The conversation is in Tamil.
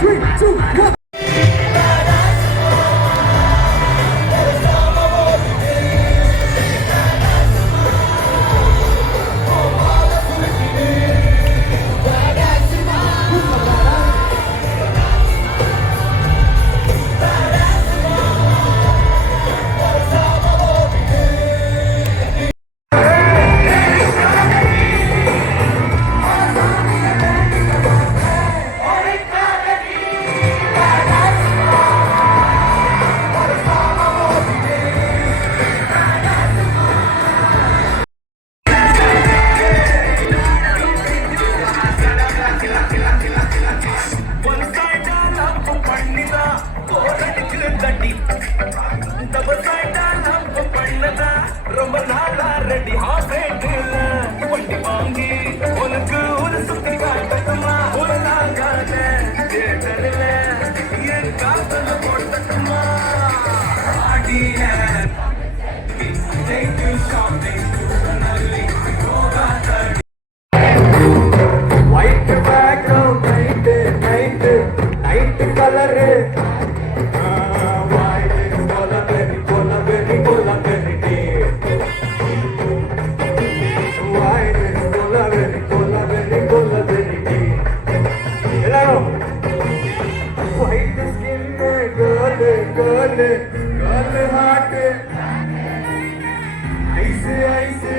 Three, two, one. ரொம்ப நாளா ரெடி ஹாஸ்பிட்டல் வண்டி வாங்கி உனக்கு ஒரு சுத்தி காட்டட்டுமா ஒரு நாங்கான தேட்டரில் என் காத்துல போட்டட்டுமா ஆடிய White background, night color. White skin, girl heart, ice.